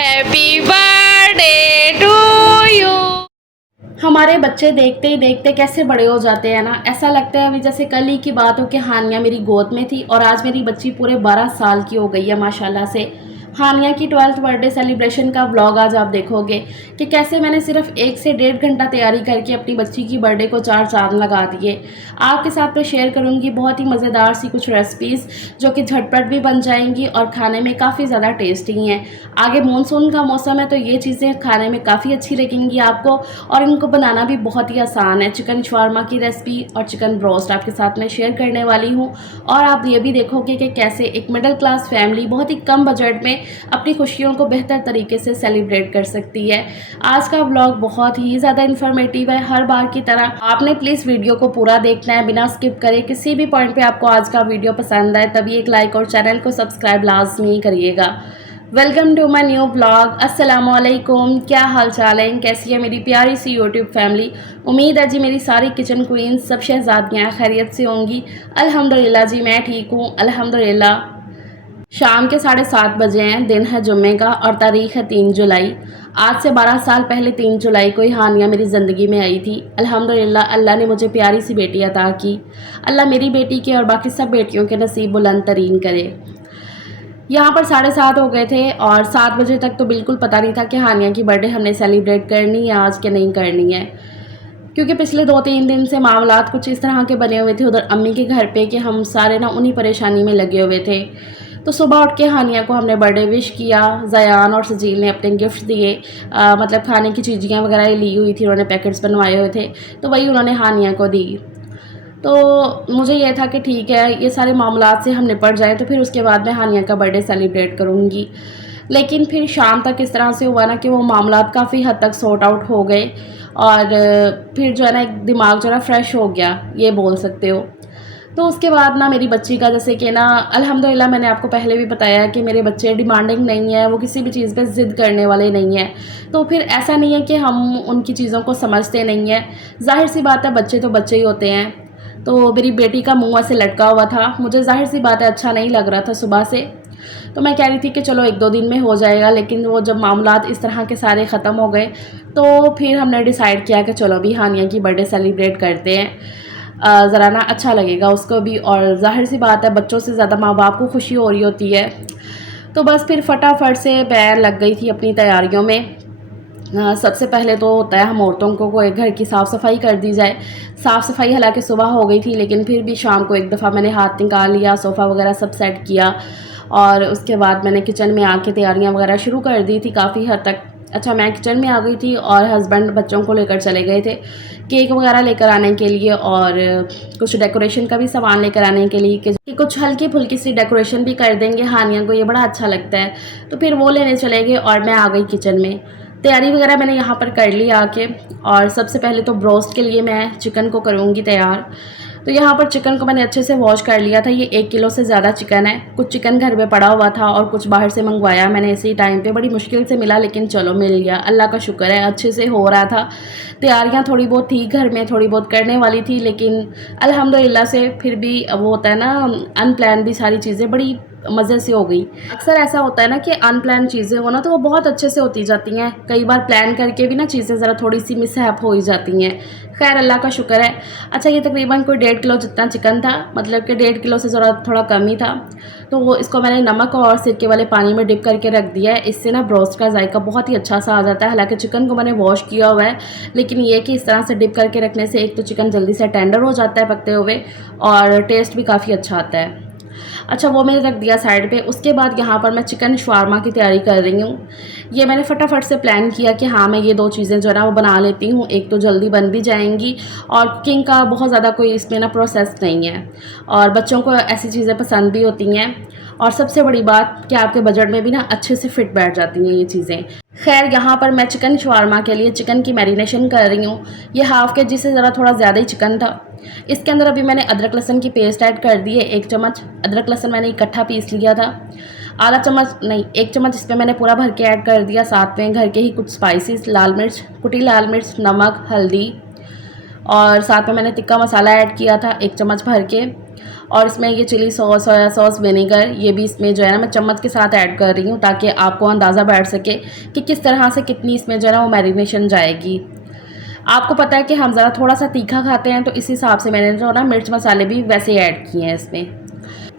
Happy birthday to you. हमारे बच्चे देखते ही देखते कैसे बड़े हो जाते हैं ना। ऐसा लगता है अभी जैसे कल ही की बात हो कि हानिया मेरी गोद में थी और आज मेरी बच्ची पूरे 12 साल की हो गई है माशाल्लाह से। हानिया की 12th बर्थडे सेलिब्रेशन का व्लॉग आज आप देखोगे कि कैसे मैंने सिर्फ 1 से 1.5 घंटा तैयारी करके अपनी बच्ची की बर्थडे को 4 चांद लगा दिए। आपके साथ मैं शेयर करूंगी बहुत ही मज़ेदार सी कुछ रेसिपीज़ जो कि झटपट भी बन जाएंगी और खाने में काफ़ी ज़्यादा टेस्टी हैं। आगे मानसून का मौसम है तो ये चीज़ें खाने में काफ़ी अच्छी लगेंगी आपको और इनको बनाना भी बहुत ही आसान है। चिकन शवारमा की रेसिपी और चिकन ब्रोस्ट आपके साथ मैं शेयर करने वाली हूँ और आप ये भी देखोगे कि कैसे एक मिडिल क्लास फैमिली बहुत ही कम बजट में अपनी खुशियों को बेहतर तरीके से सेलिब्रेट कर सकती है। आज का व्लॉग बहुत ही ज़्यादा इन्फॉर्मेटिव है। हर बार की तरह आपने प्लीज़ वीडियो को पूरा देखना है बिना स्किप करे। किसी भी पॉइंट पे आपको आज का वीडियो पसंद आए तभी एक लाइक और चैनल को सब्सक्राइब लाजमी करिएगा। Welcome to my new blog. अस्सलामुअलैकुम, क्या हाल चाल है, कैसी है मेरी प्यारी सी यूट्यूब फैमिली। उम्मीद है जी मेरी सारी किचन क्वींस सब शहजादियाँ खैरियत से होंगी। अल्हम्दुलिल्लाह जी मैं ठीक हूँ अल्हम्दुलिल्लाह। शाम के 7:30 बजे हैं, दिन है जुम्मे का और तारीख़ है 3 जुलाई। आज से 12 साल पहले 3 जुलाई को ही हानिया मेरी ज़िंदगी में आई थी। अल्हम्दुलिल्लाह अल्लाह ने मुझे प्यारी सी बेटी अता की। अल्लाह मेरी बेटी के और बाकी सब बेटियों के नसीब बुलंद तरीन करे। यहाँ पर 7:30 हो गए थे और 7 बजे तक तो बिल्कुल पता नहीं था कि हानिया की बर्थडे हमने सेलिब्रेट करनी है आज के नहीं करनी है, क्योंकि पिछले 2-3 दिन से मामलात कुछ इस तरह के बने हुए थे उधर अम्मी के घर पे कि हम सारे ना उन्हीं परेशानी में लगे हुए थे। तो सुबह उठ के हानिया को हमने बर्थडे विश किया। ज़यान और सजील ने अपने गिफ्ट दिए, मतलब खाने की चीज़ियाँ वगैरह ली हुई थी, उन्होंने पैकेट्स बनवाए हुए थे तो वही उन्होंने हानिया को दी। तो मुझे ये था कि ठीक है ये सारे मामलात से हम निपट जाएँ तो फिर उसके बाद मैं हानिया का बर्थडे सेलिब्रेट करूँगी। लेकिन फिर शाम तक इस तरह से हुआ ना कि वो मामलात काफ़ी हद तक सॉर्ट आउट हो गए और फिर जो है ना एक दिमाग जो है ना फ्रेश हो गया ये बोल सकते हो। तो उसके बाद ना मेरी बच्ची का जैसे कि ना अल्हम्दुलिल्लाह मैंने आपको पहले भी बताया कि मेरे बच्चे डिमांडिंग नहीं है, वो किसी भी चीज़ पे ज़िद करने वाले नहीं हैं। तो फिर ऐसा नहीं है कि हम उनकी चीज़ों को समझते नहीं हैं। ज़ाहिर सी बात है बच्चे तो बच्चे ही होते हैं। तो मेरी बेटी का मुँह ऐसे लटका हुआ था, मुझे ज़ाहिर सी बात है अच्छा नहीं लग रहा था सुबह से। तो मैं कह रही थी कि चलो 1-2 दिन में हो जाएगा, लेकिन वो जब मामलात इस तरह के सारे ख़त्म हो गए तो फिर हमने डिसाइड किया कि चलो अभी हानिया की बर्थडे सेलिब्रेट करते हैं। ज़रा ना अच्छा लगेगा उसको भी और ज़ाहिर सी बात है बच्चों से ज़्यादा माँ बाप को खुशी हो रही होती है। तो बस फिर फटाफट से मैं लग गई थी अपनी तैयारियों में। सबसे पहले तो होता है हम औरतों को कोई घर की साफ़ सफाई कर दी जाए। साफ़ सफाई हालांकि सुबह हो गई थी लेकिन फिर भी शाम को एक दफ़ा मैंने हाथ निकाल लिया, सोफ़ा वगैरह सब सेट किया और उसके बाद मैंने किचन में आके तैयारियां वगैरह शुरू कर दी थी काफ़ी हद तक। अच्छा मैं किचन में आ गई थी और हस्बैंड बच्चों को लेकर चले गए थे केक वगैरह लेकर आने के लिए और कुछ डेकोरेशन का भी सामान लेकर आने के लिए कि कुछ हल्की फुल्की सी डेकोरेशन भी कर देंगे, हानिया को ये बड़ा अच्छा लगता है। तो फिर वो लेने चले गए और मैं आ गई किचन में। तैयारी वगैरह मैंने यहाँ पर कर ली आके और सबसे पहले तो ब्रोस्ट के लिए मैं चिकन को करूँगी तैयार। तो यहाँ पर चिकन को मैंने अच्छे से वॉश कर लिया था। ये 1 किलो से ज़्यादा चिकन है। कुछ चिकन घर में पड़ा हुआ था और कुछ बाहर से मंगवाया मैंने इसी टाइम पे, बड़ी मुश्किल से मिला लेकिन चलो मिल गया, अल्लाह का शुक्र है अच्छे से हो रहा था। तैयारियाँ थोड़ी बहुत थी घर में, थोड़ी बहुत करने वाली थी लेकिन अल्हम्दुलिल्लाह से फिर भी वो होता है ना अनप्लान भी सारी चीज़ें बड़ी मज़े से हो गई। अक्सर ऐसा होता है ना कि अनप्लान चीज़ें हो ना तो वो बहुत अच्छे से होती जाती हैं, कई बार प्लान करके भी ना चीज़ें ज़रा थोड़ी सी मिसहैप हो ही जाती हैं। खैर अल्लाह का शुक्र है। अच्छा ये तकरीबन कोई 1.5 किलो जितना चिकन था, मतलब कि 1.5 किलो से ज़रा थोड़ा कम ही था। तो वो इसको मैंने नमक और सिरके वाले पानी में डिप करके रख दिया है। इससे ना ब्रोस्ट का जायका बहुत ही अच्छा सा आ जाता है। हालांकि चिकन को मैंने वॉश किया हुआ है लेकिन ये कि इस तरह से डिप करके रखने से एक तो चिकन जल्दी से टेंडर हो जाता है पकते हुए और टेस्ट भी काफ़ी अच्छा आता है। अच्छा वो मैंने रख दिया साइड पे। उसके बाद यहाँ पर मैं चिकन शवारमा की तैयारी कर रही हूँ। ये मैंने फटाफट से प्लान किया कि हाँ मैं ये 2 चीज़ें जो है ना वो बना लेती हूँ, एक तो जल्दी बन भी जाएंगी और कुकिंग का बहुत ज़्यादा कोई इसमें ना प्रोसेस नहीं है और बच्चों को ऐसी चीज़ें पसंद भी होती हैं और सबसे बड़ी बात कि आपके बजट में भी ना अच्छे से फिट बैठ जाती हैं ये चीज़ें। खैर यहाँ पर मैं चिकन शवारमा के लिए चिकन की मैरिनेशन कर रही हूँ। ये हाफ़ के जी से ज़रा थोड़ा ज़्यादा ही चिकन था। इसके अंदर अभी मैंने अदरक लहसुन की पेस्ट ऐड कर दी है। 1 चम्मच अदरक लहसुन मैंने इकट्ठा पीस लिया था। आधा चम्मच नहीं 1 चम्मच इस पर मैंने पूरा भर के ऐड कर दिया। साथ में घर के ही कुछ स्पाइसेस, लाल मिर्च, कुटी लाल मिर्च, नमक, हल्दी और साथ में मैंने टिक्का मसाला ऐड किया था 1 चम्मच भर के। और इसमें ये chilli sauce, soya sauce, vinegar, ये भी इसमें जो है ना मैं चम्मच के साथ ऐड कर रही हूँ, ताकि आपको अंदाज़ा बैठ सके कि किस तरह से कितनी इसमें जो है ना वो मैरिनेशन जाएगी। आपको पता है कि हम ज़रा थोड़ा सा तीखा खाते हैं, तो इस हिसाब से मैंने जो ना मिर्च मसाले भी वैसे ही ऐड किए हैं इसमें।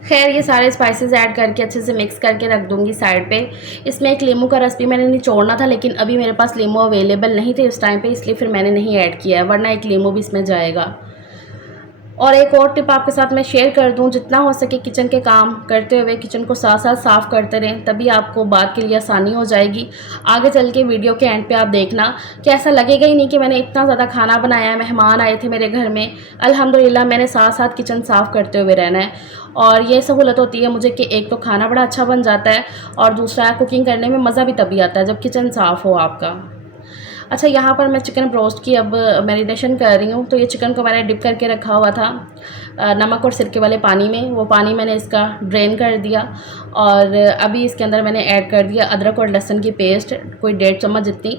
खैर ये सारे स्पाइसेस ऐड करके अच्छे से मिक्स करके रख दूँगी साइड पे। इसमें एक नींबू का रस भी मैंने निचोड़ना था, लेकिन अभी मेरे पास नींबू अवेलेबल नहीं थे इस टाइम पे, इसलिए फिर मैंने नहीं ऐड किया है, वरना एक नींबू भी इसमें जाएगा। और एक और टिप आपके साथ मैं शेयर कर दूं, जितना हो सके किचन के काम करते हुए किचन को साथ साथ साफ़ करते रहें, तभी आपको बाद के लिए आसानी हो जाएगी। आगे चल के वीडियो के एंड पे आप देखना कि ऐसा लगेगा ही नहीं कि मैंने इतना ज़्यादा खाना बनाया है, मेहमान आए थे मेरे घर में, अल्हम्दुलिल्लाह मैंने साथ साथ किचन साफ़ करते हुए रहना है। और ये सहूलत होती है मुझे कि एक तो खाना बड़ा अच्छा बन जाता है, और दूसरा कुकिंग करने में मज़ा भी तभी आता है जब किचन साफ़ हो आपका। अच्छा, यहाँ पर मैं चिकन ब्रोस्ट की अब मैरिनेशन कर रही हूँ। तो ये चिकन को मैंने डिप करके रखा हुआ था नमक और सिरके वाले पानी में। वो पानी मैंने इसका ड्रेन कर दिया, और अभी इसके अंदर मैंने ऐड कर दिया अदरक और लहसुन की पेस्ट, कोई 1.5 चम्मच जितनी।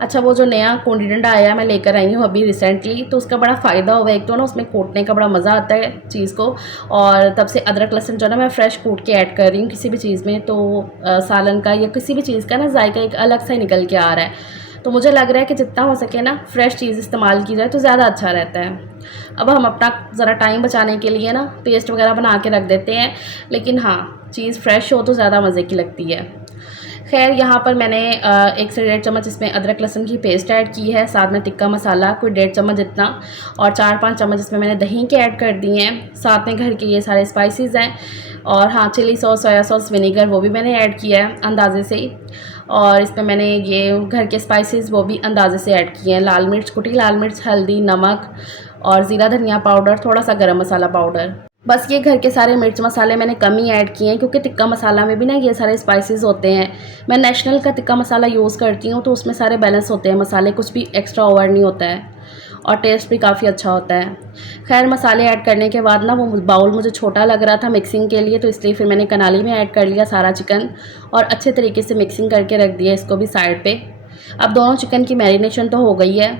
अच्छा, वो जो नया कोंडी डंडा आया मैं लेकर आई हूँ अभी रिसेंटली, तो उसका बड़ा फ़ायदा हुआ। एक तो ना उसमें कूटने का बड़ा मज़ा आता है चीज़ को, और तब से अदरक लहसुन जो है ना मैं फ़्रेश कूट के ऐड कर रही हूँ किसी भी चीज़ में, तो सालन का या किसी भी चीज़ का ना जायका एक अलग सा ही निकल के आ रहा है। तो मुझे लग रहा है कि जितना हो सके ना फ्रेश चीज़ इस्तेमाल की जाए तो ज़्यादा अच्छा रहता है। अब हम अपना ज़रा टाइम बचाने के लिए ना पेस्ट वगैरह बना के रख देते हैं, लेकिन हाँ, चीज़ फ्रेश हो तो ज़्यादा मज़े की लगती है। खैर यहाँ पर मैंने 1 से 1.5 चम्मच इसमें अदरक लहसुन की पेस्ट ऐड की है, साथ में टिक्का मसाला कोई 1.5 चम्मच जितना, और 4-5 चम्मच इसमें मैंने दही के ऐड कर दिए हैं, साथ में घर के ये सारे स्पाइसेस हैं। और हाँ, chilli sauce, soya sauce, vinegar वो भी मैंने ऐड किया है अंदाज़े से ही। और इसमें मैंने ये घर के स्पाइसेस वो भी अंदाज़े से ऐड किए हैं, लाल मिर्च, कुटी लाल मिर्च, हल्दी, नमक और ज़ीरा धनिया पाउडर, थोड़ा सा गरम मसाला पाउडर। बस ये घर के सारे मिर्च मसाले मैंने कम ही ऐड किए हैं, क्योंकि टिक्का मसाला में भी ना ये सारे स्पाइसेस होते हैं। मैं नेशनल का टिक्का मसाला यूज़ करती हूँ, तो उसमें सारे बैलेंस होते हैं मसाले, कुछ भी एक्स्ट्रा ओवर नहीं होता है, और टेस्ट भी काफ़ी अच्छा होता है। खैर मसाले ऐड करने के बाद ना वो बाउल मुझे छोटा लग रहा था मिक्सिंग के लिए, तो इसलिए फिर मैंने कनाली में ऐड कर लिया सारा चिकन, और अच्छे तरीके से मिक्सिंग करके रख दिया इसको भी साइड पे। अब दोनों चिकन की मैरिनेशन तो हो गई है,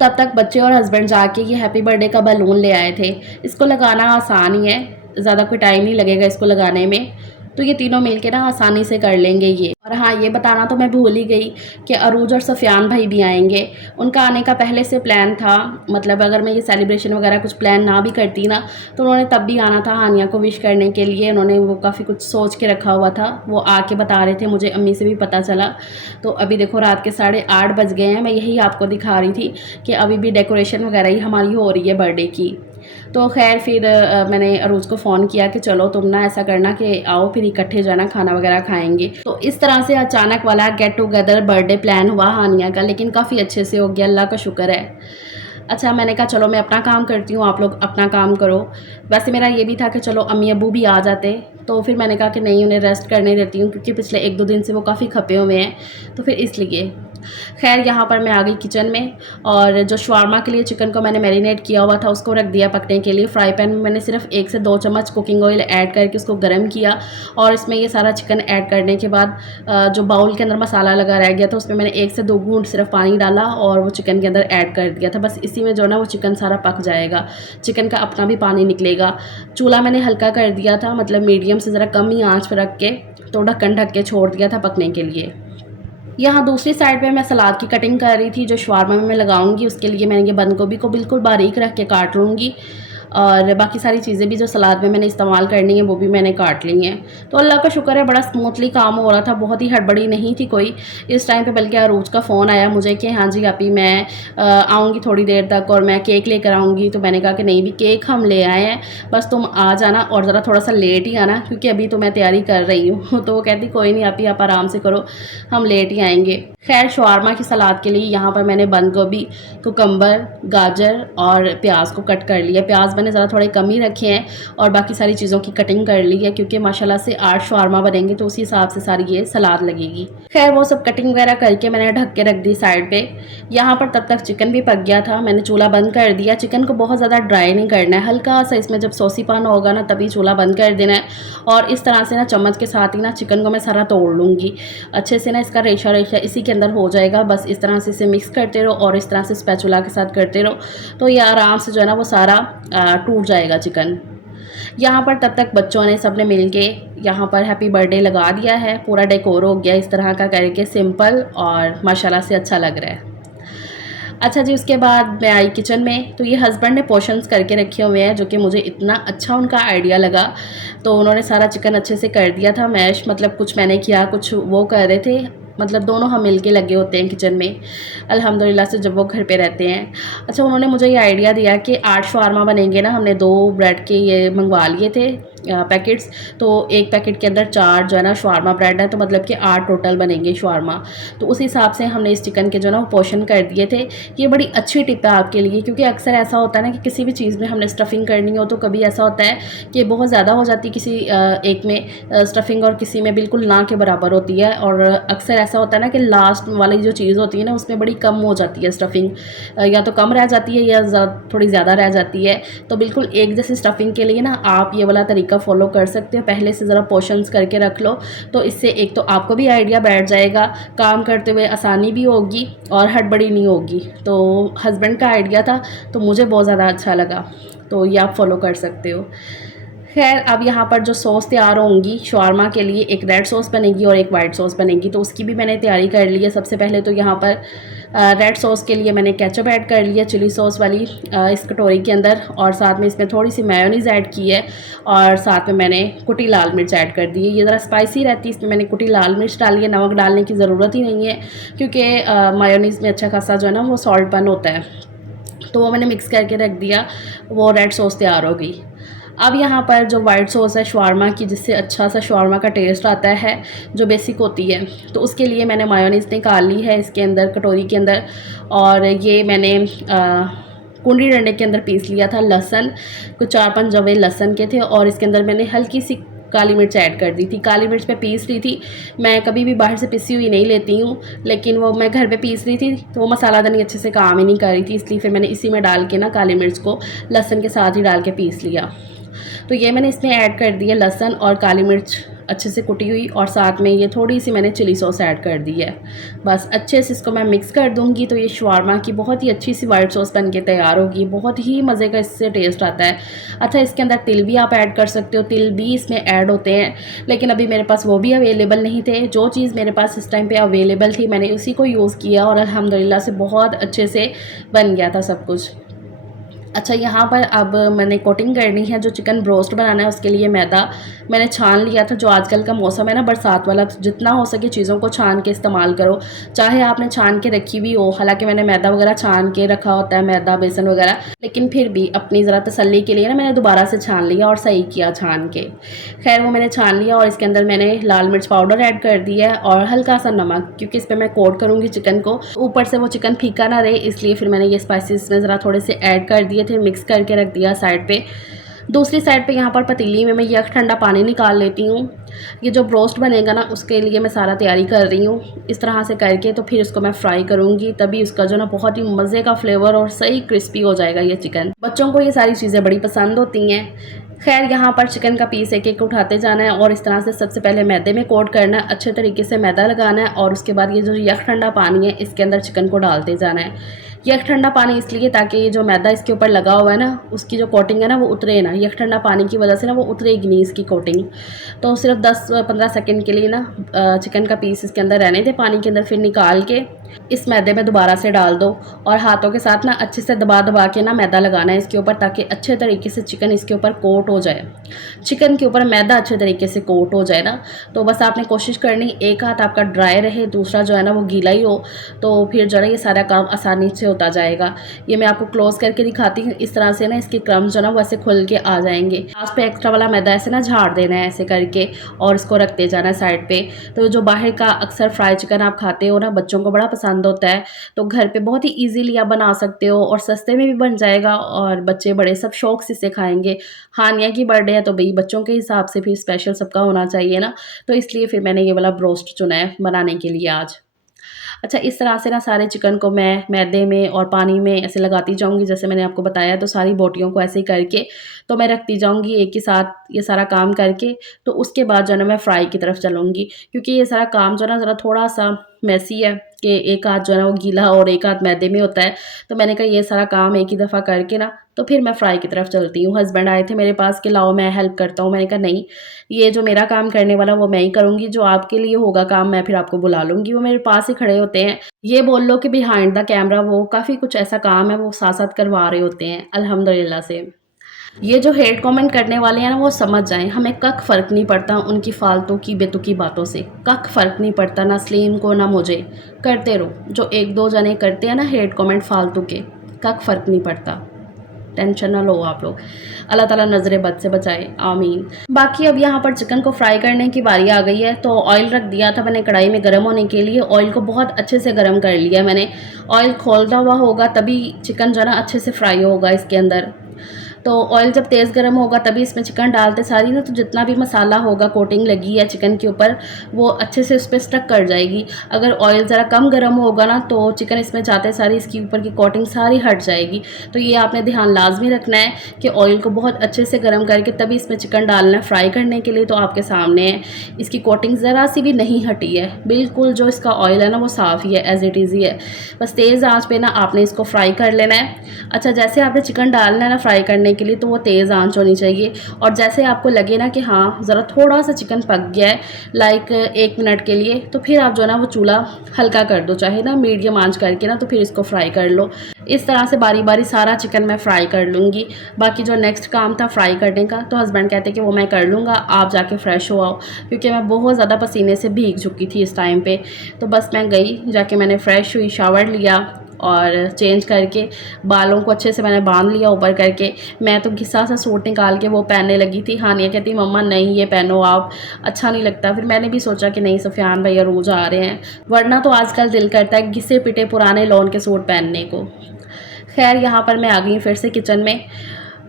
तब तक बच्चे और हस्बैंड जाके ये हैप्पी बर्थडे का बलून ले आए थे। इसको लगाना आसान ही है, ज़्यादा कोई टाइम नहीं लगेगा इसको लगाने में, तो ये तीनों मिलके ना आसानी से कर लेंगे ये। और हाँ, ये बताना तो मैं भूल ही गई कि अरूज और सफ़ियान भाई भी आएंगे। उनका आने का पहले से प्लान था, मतलब अगर मैं ये सेलिब्रेशन वगैरह कुछ प्लान ना भी करती ना, तो उन्होंने तब भी आना था हानिया को विश करने के लिए। उन्होंने वो काफ़ी कुछ सोच के रखा हुआ था, वो आके बता रहे थे मुझे, अम्मी से भी पता चला। तो अभी देखो रात के 8:30 बज गए हैं, मैं यही आपको दिखा रही थी कि अभी भी डेकोरेशन वगैरह ही हमारी हो रही है बर्थडे की। तो खैर फिर मैंने अरूज को फ़ोन किया कि चलो तुम ना ऐसा करना कि आओ फिर इकट्ठे जो है ना खाना वगैरह खाएंगे। तो इस तरह से अचानक वाला गेट टुगेदर बर्थडे प्लान हुआ हानिया का, लेकिन काफ़ी अच्छे से हो गया, अल्लाह का शुक्र है। अच्छा, मैंने कहा चलो मैं अपना काम करती हूँ, आप लोग अपना काम करो। वैसे मेरा ये भी था कि चलो अम्मी अब्बू भी आ जाते, तो फिर मैंने कहा कि नहीं, उन्हें रेस्ट करने देती हूँ, क्योंकि पिछले 1-2 दिन से वो काफ़ी खपे हुए हैं, तो फिर इसलिए। खैर यहाँ पर मैं आ गई किचन में, और जो शवारमा के लिए चिकन को मैंने मैरिनेट किया हुआ था उसको रख दिया पकने के लिए। फ्राई पैन में मैंने सिर्फ 1 से 2 चम्मच कुकिंग ऑयल ऐड करके उसको गर्म किया, और इसमें ये सारा चिकन ऐड करने के बाद जो बाउल के अंदर मसाला लगा रह गया था उसमें मैंने 1 से 2 घूंट सिर्फ पानी डाला, और वो चिकन के अंदर ऐड कर दिया था। बस इसी में जो ना वो चिकन सारा पक जाएगा, चिकन का अपना भी पानी निकलेगा। चूल्हा मैंने हल्का कर दिया था, मतलब मीडियम से ज़रा कम ही आँच पर रख के, तो ढक्कन ढक के छोड़ दिया था पकने के लिए। यहाँ दूसरी साइड पे मैं सलाद की कटिंग कर रही थी, जो शवारमा में मैं लगाऊंगी। उसके लिए मैंने ये बंद गोभी को बिल्कुल बारीक रख के काट लूँगी, और बाकी सारी चीज़ें भी जो सलाद में मैंने इस्तेमाल करनी है वो भी मैंने काट ली हैं। तो अल्लाह का शुक्र है बड़ा स्मूथली काम हो रहा था, बहुत ही हड़बड़ी नहीं थी कोई इस टाइम पे। बल्कि अरूज का फ़ोन आया मुझे कि हाँ जी आपी मैं आऊँगी थोड़ी देर तक, और मैं केक लेकर आऊँगी। तो मैंने कहा कि नहीं भी, केक हम ले आए हैं, बस तुम आ जाना, और ज़रा थोड़ा सा लेट ही आना, क्योंकि अभी तो मैं तैयारी कर रही हूँ। तो वो कहती कोई नहीं आपी, आप आराम से करो, हम लेट ही आएँगे। खैर शवारमा की सलाद के लिए यहाँ पर मैंने बंद गोभी, कुकम्बर, गाजर और प्याज को कट कर लिया। प्याज मैंने ज़रा थोड़े कम ही रखे हैं और बाकी सारी चीज़ों की कटिंग कर ली है, क्योंकि माशाल्लाह से 8 शवारमा बनेंगे तो उसी हिसाब से सारी ये सलाद लगेगी। खैर वो सब कटिंग वगैरह करके मैंने ढक के रख दी साइड पे। यहाँ पर तब तक चिकन भी पक गया था, मैंने चूल्हा बंद कर दिया। चिकन को बहुत ज़्यादा ड्राई नहीं करना है, हल्का सा इसमें जब सौसीपन होगा ना तभी चूल्हा बंद कर देना है। और इस तरह से ना चम्मच के साथ ही ना चिकन को मैं सारा तोड़ लूँगी अच्छे से ना, इसका रेशा रेशा इसी के अंदर हो जाएगा। बस इस तरह से इसे मिक्स करते रहो और इस तरह से स्पैचुला के साथ करते रहो तो ये आराम से जो है ना वो सारा टूट जाएगा चिकन। यहाँ पर तब तक बच्चों ने सबने मिलके यहाँ पर हैप्पी बर्थडे लगा दिया है, पूरा डेकोर हो गया इस तरह का करके, सिंपल और माशाल्लाह से अच्छा लग रहा है। अच्छा जी, उसके बाद मैं आई किचन में तो ये हस्बैंड ने पोर्शंस करके रखे हुए हैं, जो कि मुझे इतना अच्छा उनका आइडिया लगा। तो उन्होंने सारा चिकन अच्छे से कर दिया था मैश, मतलब कुछ मैंने किया कुछ वो कर रहे थे, मतलब दोनों हम मिलके लगे होते हैं किचन में अल्हम्दुलिल्लाह से जब वो घर पे रहते हैं। अच्छा, उन्होंने मुझे ये आइडिया दिया कि 8 शवारमा बनेंगे ना, हमने 2 ब्रेड के ये मंगवा लिए थे पैकेट्स, तो एक पैकेट के अंदर 4 जो है ना शवारमा ब्रेड है, तो मतलब कि 8 टोटल बनेंगे शवारमा। तो उस हिसाब से हमने इस चिकन के जो है ना वो पोर्शन कर दिए थे। ये बड़ी अच्छी टिप है आपके लिए, क्योंकि अक्सर ऐसा होता है ना कि किसी भी चीज़ में हमने स्टफ़िंग करनी हो तो कभी ऐसा होता है कि बहुत ज़्यादा हो जाती है किसी एक में स्टफ़िंग और किसी में बिल्कुल ना के बराबर होती है। और अक्सर ऐसा होता है ना कि लास्ट वाली जो चीज़ होती है ना उसमें बड़ी कम हो जाती है स्टफ़िंग, या तो कम रह जाती है या थोड़ी ज़्यादा रह जाती है। तो बिल्कुल एक जैसी स्टफ़िंग के लिए ना आप ये वाला तरीका फॉलो कर सकते हो, पहले से ज़रा पोर्शंस करके रख लो, तो इससे एक तो आपको भी आइडिया बैठ जाएगा, काम करते हुए आसानी भी होगी और हड़बड़ी नहीं होगी। तो हस्बैंड का आइडिया था तो मुझे बहुत ज़्यादा अच्छा लगा, तो ये आप फॉलो कर सकते हो। खैर अब यहाँ पर जो सॉस तैयार होंगी शवारमा के लिए, एक रेड सॉस बनेगी और एक वाइट सॉस बनेगी, तो उसकी भी मैंने तैयारी कर ली है। सबसे पहले तो यहाँ पर रेड सॉस के लिए मैंने केचप ऐड कर लिया, चिली सॉस वाली इस कटोरी के अंदर, और साथ में इसमें थोड़ी सी मेयोनीज़ ऐड की है और साथ में मैंने कुटी लाल मिर्च ऐड कर दी है। ये ज़रा स्पाइसी रहती है, इसमें मैंने कुटी लाल मिर्च डाली है, नमक डालने की ज़रूरत ही नहीं है क्योंकि मेयोनीज़ में अच्छा खासा जो है ना वो सॉल्टपन होता है। तो वो मैंने मिक्स करके रख दिया, वो रेड सॉस तैयार हो गई। अब यहाँ पर जो वाइट सॉस है शवारमा की, जिससे अच्छा सा शवारमा का टेस्ट आता है, जो बेसिक होती है, तो उसके लिए मैंने मायोनीज़ निकाल ली है इसके अंदर कटोरी के अंदर। और ये मैंने कुंडी डंडे के अंदर पीस लिया था लहसुन, कुछ 4-5 जवे लहसुन के थे, और इसके अंदर मैंने हल्की सी काली मिर्च ऐड कर दी थी। काली मिर्च मैं पीस ली थी, मैं कभी भी बाहर से पिसी हुई नहीं लेती हूँ, लेकिन वो मैं घर पे पीस रही थी तो वो मसालादानी अच्छे से काम ही नहीं कर रही थी, इसलिए फिर मैंने इसी में डाल के ना काली मिर्च को लहसुन के साथ ही डाल के पीस लिया। तो ये मैंने इसमें ऐड कर दिया लहसुन और काली मिर्च अच्छे से कुटी हुई, और साथ में ये थोड़ी सी मैंने चिली सॉस ऐड कर दी है। बस अच्छे से इसको मैं मिक्स कर दूंगी तो ये शवारमा की बहुत ही अच्छी सी वाइट सॉस बन के तैयार होगी, बहुत ही मज़े का इससे टेस्ट आता है। अच्छा, इसके अंदर तिल भी आप ऐड कर सकते हो, तिल भी इसमें ऐड होते हैं, लेकिन अभी मेरे पास वो भी अवेलेबल नहीं थे। जो चीज़ मेरे पास इस टाइम पर अवेलेबल थी मैंने उसी को यूज़ किया और अल्हम्दुलिल्लाह से बहुत अच्छे से बन गया था सब कुछ। अच्छा, यहाँ पर अब मैंने कोटिंग करनी है, जो चिकन ब्रोस्ट बनाना है उसके लिए मैदा मैंने छान लिया था। जो आजकल का मौसम है ना बरसात वाला, तो जितना हो सके चीज़ों को छान के इस्तेमाल करो, चाहे आपने छान के रखी भी हो। हालांकि मैंने मैदा वगैरह छान के रखा होता है, मैदा बेसन वगैरह, लेकिन फिर भी अपनी ज़रा तसल्ली के लिए ना मैंने दोबारा से छान लिया और सही किया छान के। खैर वो मैंने छान लिया और इसके अंदर मैंने लाल मिर्च पाउडर ऐड कर दिया है और हल्का सा नमक, क्योंकि इस पर मैं कोट करूँगी चिकन को, ऊपर से वो चिकन फीका ना रहे, इसलिए फिर मैंने ये स्पाइसेस में ज़रा थोड़े से ऐड कर दिए थे, मिक्स करके रख दिया साइड पे। दूसरी साइड पे यहाँ पर पतीली में मैं ये ठंडा पानी निकाल लेती हूँ। ये जो ब्रोस्ट बनेगा ना उसके लिए मैं सारा तैयारी कर रही हूँ इस तरह से करके, तो फिर इसको मैं फ्राई करूँगी, तभी उसका जो ना बहुत ही मज़े का फ्लेवर और सही क्रिस्पी हो जाएगा ये चिकन। बच्चों को ये सारी चीज़ें बड़ी पसंद होती हैं। खैर यहाँ पर चिकन का पीस एक एक उठाते जाना है और इस तरह से सबसे पहले मैदे में कोट करना है, अच्छे तरीके से मैदा लगाना है, और उसके बाद ये जो यख ठंडा पानी है इसके अंदर चिकन को डालते जाना है। यख ठंडा पानी इसलिए ताकि ये जो मैदा इसके ऊपर लगा हुआ है ना उसकी जो कोटिंग है ना वो उतरे ना, यख ठंडा पानी की वजह से ना वो उतरेगी नहीं इसकी कोटिंग। तो सिर्फ 10-15 सेकंड के लिए ना चिकन का पीस इसके अंदर रहने थे पानी के अंदर, फिर निकाल के इस मैदे में दोबारा से डाल दो और हाथों के साथ ना अच्छे से दबा दबा के ना मैदा लगाना है इसके ऊपर, ताकि अच्छे तरीके से चिकन इसके ऊपर कोट हो जाए, चिकन के ऊपर मैदा अच्छे तरीके से कोट हो जाए ना। तो बस आपने कोशिश करनी एक हाथ आपका ड्राई रहे, दूसरा जो है ना वो गीला ही हो, तो फिर जो है ये सारा काम आसानी से होता जाएगा। ये मैं आपको क्लोज़ करके दिखाती हूँ। इस तरह से ना इसके क्रम्स जो ना वैसे खुल के आ जाएंगे। लास्ट पे एक्स्ट्रा वाला मैदा ऐसे ना झाड़ देना है ऐसे करके और इसको रखते जाना है साइड पे। तो जो बाहर का अक्सर फ्राई चिकन आप खाते हो ना, बच्चों को बड़ा पसंद होता है, तो घर पे बहुत ही ईजीली आप बना सकते हो और सस्ते में भी बन जाएगा और बच्चे बड़े सब शौक से इसे खाएंगे। हानिया की बर्थडे है तो भाई बच्चों के हिसाब से भी स्पेशल सबका होना चाहिए ना, तो इसलिए फिर मैंने ये वाला ब्रोस्ट चुना है बनाने के लिए आज। अच्छा, इस तरह से ना सारे चिकन को मैं मैदे में और पानी में ऐसे लगाती जाऊँगी जैसे मैंने आपको बताया। तो सारी बोटियों को ऐसे ही करके तो मैं रखती जाऊँगी एक ही साथ ये सारा काम करके। तो उसके बाद जो है ना मैं फ्राई की तरफ चलूँगी, क्योंकि ये सारा काम जो है ना ज़रा थोड़ा-सा मेसी है कि एक हाथ जो है ना वो गीला और एक हाथ मैदे में होता है। तो मैंने कहा ये सारा काम एक ही दफ़ा करके ना तो फिर मैं फ्राई की तरफ चलती हूँ। हस्बैंड आए थे मेरे पास कि लाओ मैं हेल्प करता हूँ। मैंने कहा नहीं, ये जो मेरा काम करने वाला वो मैं ही करूँगी, जो आपके लिए होगा काम मैं फिर आपको बुला लूँगी। वो मेरे पास ही खड़े होते हैं। ये बोल लो कि बिहाइंड द कैमरा वो काफ़ी कुछ ऐसा काम है वो साथ-साथ करवा रहे होते हैं अल्हम्दुलिल्लाह से। ये जो हेट कमेंट करने वाले हैं ना वो समझ जाएँ, हमें कख फ़र्क नहीं पड़ता उनकी फ़ालतू की बेतुकी बातों से। कख फ़र्क नहीं पड़ता ना सलीम को ना मुझे। करते रहो, जो 1-2 जने करते हैं ना हेट कमेंट फ़ालतू के, कख फ़र्क नहीं पड़ता। टेंशन ना लो आप लोग। अल्लाह ताला नज़रे बद से बचाए, आमीन। बाकी अब यहाँ पर चिकन को फ्राई करने की बारी आ गई है। तो ऑयल रख दिया था मैंने कढ़ाई में गर्म होने के लिए। ऑयल को बहुत अच्छे से गर्म कर लिया मैंने। ऑयल खोलता हुआ होगा तभी चिकन जो है ना अच्छे से फ्राई होगा इसके अंदर। तो ऑयल जब तेज़ गर्म होगा तभी इसमें चिकन डालते सारी ना, तो जितना भी मसाला होगा कोटिंग लगी है चिकन के ऊपर वो अच्छे से उस पर स्टक कर जाएगी। अगर ऑयल ज़रा कम गर्म होगा ना तो चिकन इसमें जाते सारी इसकी ऊपर की कोटिंग सारी हट जाएगी। तो ये आपने ध्यान लाजमी रखना है कि ऑयल को बहुत अच्छे से गर्म करके तभी इसमें चिकन डालना है फ्राई करने के लिए। तो आपके सामने है, इसकी कोटिंग ज़रा सी भी नहीं हटी है, बिल्कुल जो इसका ऑयल है ना वो साफ़ ही है, एज इट इज़ ही है। बस तेज़ आँच पे ना आपने इसको फ्राई कर लेना है। अच्छा, जैसे आपने चिकन डालना है ना फ्राई करने के लिए तो वो तेज़ आंच होनी चाहिए। और जैसे आपको लगे ना कि हाँ ज़रा थोड़ा सा चिकन पक गया है, लाइक 1 मिनट के लिए, तो फिर आप जो है ना वो चूल्हा हल्का कर दो, चाहे ना मीडियम आंच करके ना, तो फिर इसको फ्राई कर लो। इस तरह से बारी बारी सारा चिकन मैं फ्राई कर लूँगी। बाकी जो नेक्स्ट काम था फ्राई करने का तो हस्बैंड कहते कि वो मैं कर लूँगा, आप जाके फ़्रेश हो आओ, क्योंकि मैं बहुत ज़्यादा पसीने से भीग चुकी थी इस टाइम पे। तो बस मैं गई, जाके मैंने फ़्रेश हुई, शावर लिया और चेंज करके बालों को अच्छे से मैंने बांध लिया ऊपर करके। मैं तो घिसा सा सूट निकाल के वो पहनने लगी थी। हानिया कहती मम्मा नहीं ये पहनो आप, अच्छा नहीं लगता। फिर मैंने भी सोचा कि नहीं सफ़ियान भैया रोज़ आ रहे हैं, वरना तो आजकल दिल करता है घिसे पिटे पुराने लॉन के सूट पहनने को। खैर यहाँ पर मैं आ गई फिर से किचन में।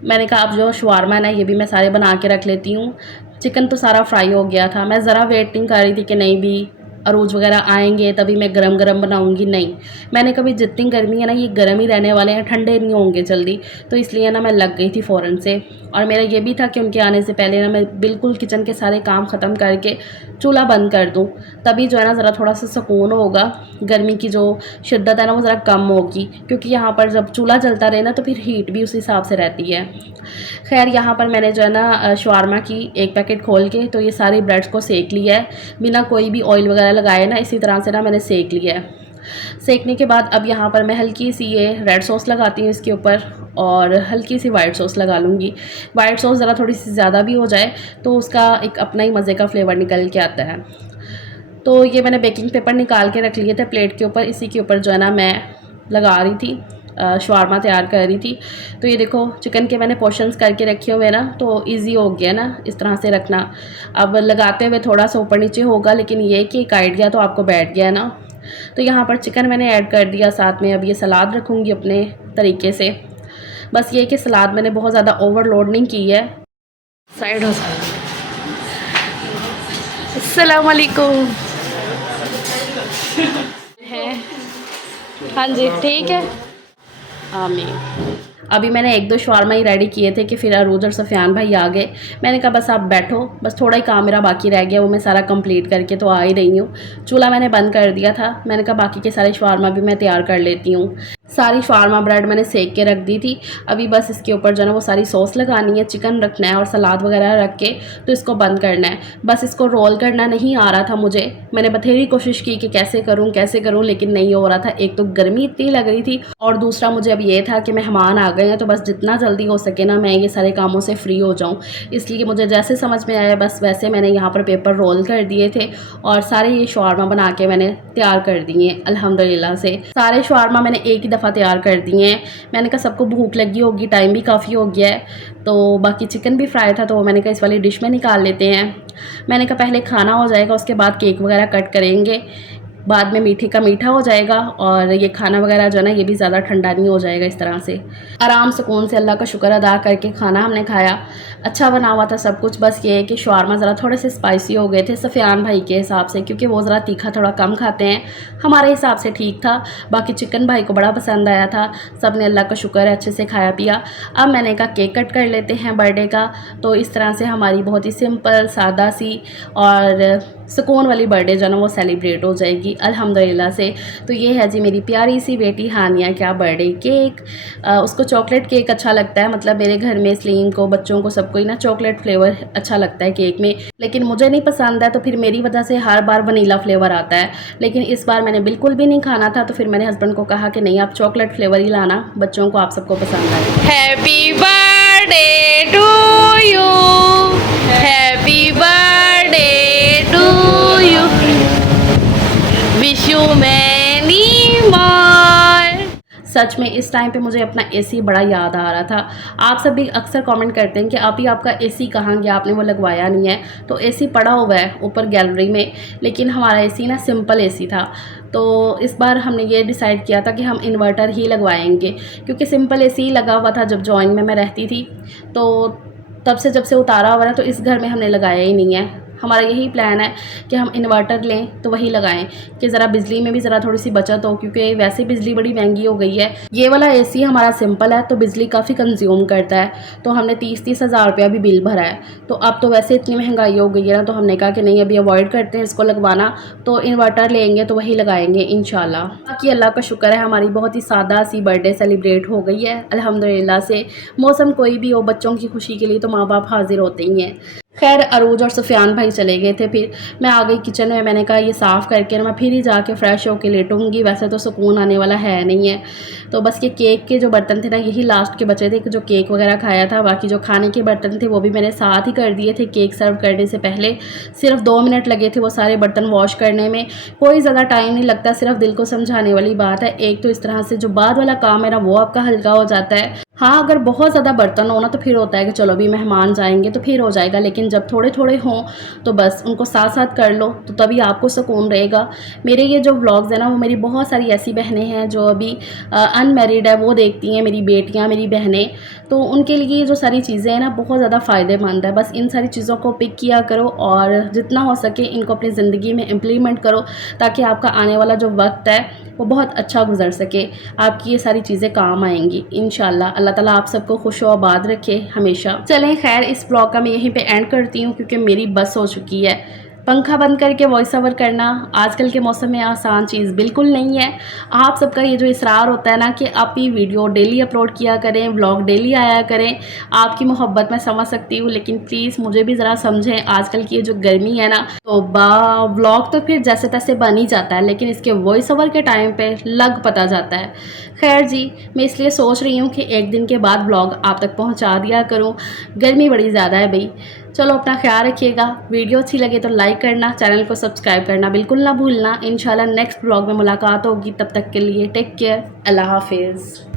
मैंने कहा अब जो शवारमा है ना ये भी मैं सारे बना के रख लेती हूँ। चिकन तो सारा फ्राई हो गया था, मैं ज़रा वेटिंग कर रही थी कि नहीं भी अरूज वगैरह आएंगे तभी मैं गरम गरम बनाऊंगी। नहीं, मैंने कभी जितनी गर्मी है ना ये गर्म ही रहने वाले हैं, ठंडे नहीं होंगे जल्दी। तो इसलिए ना मैं लग गई थी फ़ौरन से। और मेरा ये भी था कि उनके आने से पहले ना मैं बिल्कुल किचन के सारे काम ख़त्म करके चूल्हा बंद कर दूँ, तभी जो है ना ज़रा थोड़ा सा सुकून होगा। गर्मी की जो शिद्दत है ना वो ज़रा कम होगी, क्योंकि यहाँ पर जब चूल्हा जलता रहे ना तो फिर हीट भी उस हिसाब से रहती है। खैर यहाँ पर मैंने जो है ना शवारमा की एक पैकेट खोल के तो ये सारी ब्रेड्स को सेक लिया है, बिना कोई भी ऑयल वगैरह लगाए ना, इसी तरह से ना मैंने सेक लिया है। सेकने के बाद अब यहाँ पर मैं हल्की सी ये रेड सॉस लगाती हूँ इसके ऊपर और हल्की सी वाइट सॉस लगा लूँगी। वाइट सॉस ज़रा थोड़ी सी ज़्यादा भी हो जाए तो उसका एक अपना ही मज़े का फ्लेवर निकल के आता है। तो ये मैंने बेकिंग पेपर निकाल के रख लिए थे प्लेट के ऊपर, इसी के ऊपर जो है ना मैं लगा रही थी, शवारमा तैयार कर रही थी। तो ये देखो चिकन के मैंने पोर्शंस करके रखे हुए ना, तो इजी हो गया ना इस तरह से रखना। अब लगाते हुए थोड़ा सा ऊपर नीचे होगा, लेकिन ये कि एक आइडिया तो आपको बैठ गया ना। तो यहाँ पर चिकन मैंने ऐड कर दिया, साथ में अब ये सलाद रखूँगी अपने तरीके से। बस ये कि सलाद मैंने बहुत ज़्यादा ओवरलोड नहीं की है। साइड हो अस्सलाम वालेकुम है। हाँ जी ठीक है, आमीन। अभी मैंने 1-2 शवारमा ही रेडी किए थे कि फिर अरूज और सफ़ियान भाई आ गए। मैंने कहा बस आप बैठो, बस थोड़ा ही काम मेरा बाकी रह गया, वो मैं सारा कंप्लीट करके तो आ ही रही हूँ। चूल्हा मैंने बंद कर दिया था, मैंने कहा बाकी के सारे शवारमा भी मैं तैयार कर लेती हूँ। सारी शवारमा ब्रेड मैंने सेक के रख दी थी। अभी बस इसके ऊपर जो है ना वो सारी सॉस लगानी है, चिकन रखना है और सलाद वगैरह रख के तो इसको बंद करना है। बस इसको रोल करना नहीं आ रहा था मुझे, मैंने बथेरी कोशिश की कि कैसे करूँ लेकिन नहीं हो रहा था। एक तो गर्मी इतनी लग रही थी और दूसरा मुझे अब ये था कि मेहमान आ गए हैं, तो बस जितना जल्दी हो सके ना मैं ये सारे कामों से फ्री हो जाऊँ। इसलिए मुझे जैसे समझ में आया बस वैसे मैंने यहाँ पर पेपर रोल कर दिए थे और सारे ये शवारमा बना के मैंने तैयार कर दिए अल्हम्दुलिल्लाह से। सारे शवारमा मैंने एक ही दफ़ा तैयार कर दिए हैं। मैंने कहा सबको भूख लगी होगी, टाइम भी काफ़ी हो गया है। तो बाकी चिकन भी फ्राई था तो मैंने कहा इस वाली डिश में निकाल लेते हैं। मैंने कहा पहले खाना हो जाएगा, उसके बाद केक वगैरह कट करेंगे, बाद में मीठे का मीठा हो जाएगा और ये खाना वगैरह जो है ना ये भी ज़्यादा ठंडा नहीं हो जाएगा। इस तरह से आराम सुकून से अल्लाह का शुक्र अदा करके खाना हमने खाया। अच्छा बना हुआ था सब कुछ, बस ये है कि शवारमा ज़रा थोड़े से स्पाइसी हो गए थे सफ़ियान भाई के हिसाब से, क्योंकि वो ज़रा तीखा थोड़ा कम खाते हैं। हमारे हिसाब से ठीक था। बाकी चिकन भाई को बड़ा पसंद आया था, सब ने अल्लाह का शुक्र है अच्छे से खाया पिया। अब मैंने कहा केक कट कर लेते हैं बर्थडे का। तो इस तरह से हमारी बहुत ही सिंपल सादा सी और सुकून वाली बर्थडे जो है ना वो सेलिब्रेट हो जाएगी अल्हम्दुलिल्लाह से। तो ये है जी मेरी प्यारी सी बेटी हानिया का बर्थडे केक। उसको चॉकलेट केक अच्छा लगता है, मतलब मेरे घर में सलीम को, बच्चों को, सबको ही ना चॉकलेट फ्लेवर अच्छा लगता है केक में, लेकिन मुझे नहीं पसंद है। तो फिर मेरी वजह से हर बार वनीला फ्लेवर आता है, लेकिन इस बार मैंने बिल्कुल भी नहीं खाना था। तो फिर मैंने हस्बैंड को कहा कि नहीं आप चॉकलेट फ्लेवर ही लाना, बच्चों को आप सबको पसंद आएगा। Happy birthday to you, happy birthday to you, wish you many more. सच में इस टाइम पे मुझे अपना एसी बड़ा याद आ रहा था। आप सब भी अक्सर कमेंट करते हैं कि आप ही आपका एसी कहाँ गया, आपने वो लगवाया नहीं है। तो एसी पड़ा हुआ है ऊपर गैलरी में, लेकिन हमारा एसी ना सिंपल एसी था। तो इस बार हमने ये डिसाइड किया था कि हम इन्वर्टर ही लगवाएंगे, क्योंकि सिंपल एसी लगा हुआ था जब जॉइन में मैं रहती थी। तो तब से जब से उतारा हुआ है तो इस घर में हमने लगाया ही नहीं है। हमारा यही प्लान है कि हम इन्वर्टर लें तो वही लगाएं कि ज़रा बिजली में भी ज़रा थोड़ी सी बचत हो, क्योंकि वैसे बिजली बड़ी महंगी हो गई है। ये वाला एसी हमारा सिंपल है तो बिजली काफ़ी कंज्यूम करता है। तो हमने 30-30 हज़ार रुपया भी बिल भरा है। तो अब तो वैसे इतनी महंगाई हो गई है ना, तो हमने कहा कि नहीं अभी अवॉइड करते हैं इसको लगवाना, तो इन्वर्टर लेंगे तो वही लगाएंगे इंशाल्लाह। बाकी अल्लाह का शुक्र है हमारी बहुत ही सादा सी बर्थडे सेलिब्रेट हो गई है अल्हम्दुलिल्लाह से। मौसम कोई भी हो, बच्चों की खुशी के लिए तो माँ बाप हाजिर होते ही हैं। खैर अरूज और सुफियान भाई चले गए थे, फिर मैं आ गई किचन में। मैंने कहा ये साफ़ करके ना मैं फिर ही जाके फ़्रेश होके लेटूंगी, वैसे तो सुकून आने वाला है नहीं है। तो बस ये केक के जो बर्तन थे ना यही लास्ट के बचे थे, जो केक वगैरह खाया था। बाकी जो खाने के बर्तन थे वो भी मैंने साथ ही कर दिए थे केक सर्व करने से पहले। सिर्फ 2 मिनट लगे थे वो सारे बर्तन वॉश करने में, कोई ज़्यादा टाइम नहीं लगता, सिर्फ दिल को समझाने वाली बात है। एक तो इस तरह से जो बाद वाला काम है ना वो आपका हल्का हो जाता है। हाँ अगर बहुत ज़्यादा बर्तन हो ना तो फिर होता है कि चलो भी मेहमान जाएंगे तो फिर हो जाएगा, लेकिन जब थोड़े थोड़े हों तो बस उनको साथ साथ कर लो तो तभी आपको सुकून रहेगा। मेरे ये जो व्लॉग्स हैं ना वो मेरी बहुत सारी ऐसी बहनें हैं जो अभी अनमैरिड है, वो देखती हैं, मेरी बेटियाँ, मेरी बहनें। तो उनके लिए ये जो सारी चीज़ें हैं ना बहुत ज़्यादा फ़ायदेमंद है। बस इन सारी चीज़ों को पिक किया करो और जितना हो सके इनको अपनी ज़िंदगी में इम्प्लीमेंट करो, ताकि आपका आने वाला जो वक्त है वो बहुत अच्छा गुजर सके। आपकी ये सारी चीज़ें काम आएंगी इंशाल्लाह। अल्लाह ताला आप सबको खुश व आबाद रखे हमेशा। चलें खैर इस ब्लॉग का मैं यहीं पे एंड करती हूँ, क्योंकि मेरी बस हो चुकी है। पंखा बंद करके वॉइस ओवर करना आजकल के मौसम में आसान चीज़ बिल्कुल नहीं है। आप सबका ये जो इसरार होता है ना कि आप ही वीडियो डेली अपलोड किया करें, व्लॉग डेली आया करें, आपकी मोहब्बत मैं समझ सकती हूँ, लेकिन प्लीज़ मुझे भी ज़रा समझें। आजकल की ये जो गर्मी है ना तो व्लॉग तो फिर जैसे तैसे बन ही जाता है, लेकिन इसके वॉइस ओवर के टाइम पे लग पता जाता है। खैर जी मैं इसलिए सोच रही हूँ कि एक दिन के बाद व्लॉग आप तक पहुँचा दिया करूँ, गर्मी बड़ी ज़्यादा है भाई। चलो अपना ख्याल रखिएगा, वीडियो अच्छी लगे तो लाइक करना, चैनल को सब्सक्राइब करना बिल्कुल ना भूलना। इंशाल्लाह नेक्स्ट ब्लॉग में मुलाकात होगी, तब तक के लिए टेक केयर, अल्लाह हाफिज़।